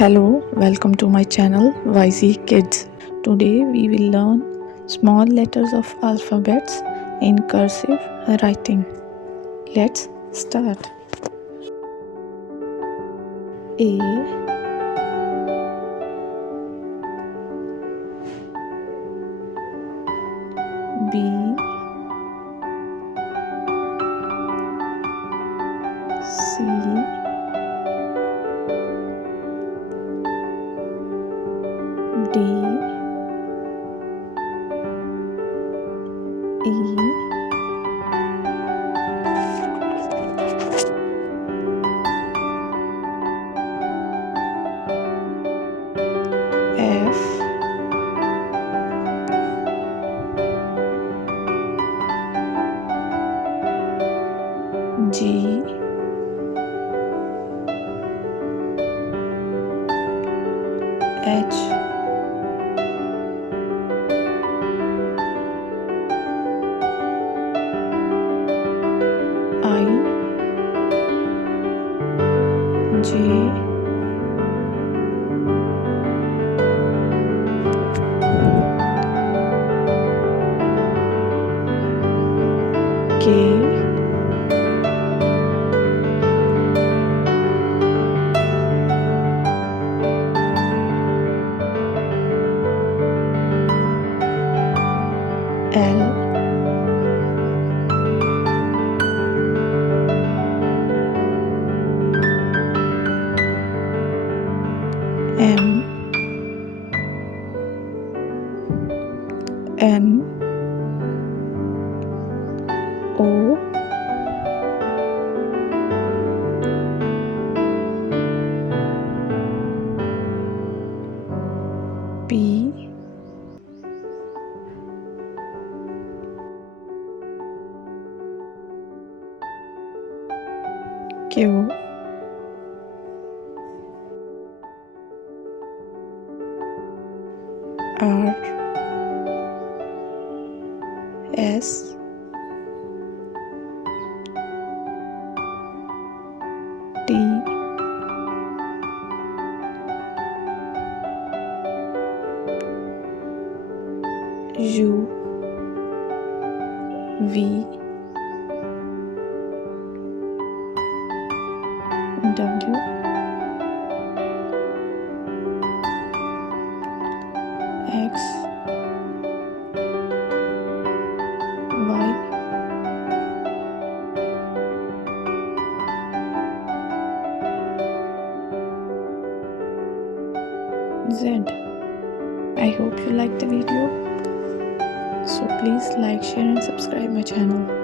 Hello, welcome to my channel YZ Kids. Today we will learn small letters of alphabets in cursive writing. Let's start. A, B, C, D, E, F, G, H, I, J, K, L, M, N, O, P, Q, R, S, T, U, V, W, X, Y, Z. I hope you liked the video. So please like, share and subscribe my channel.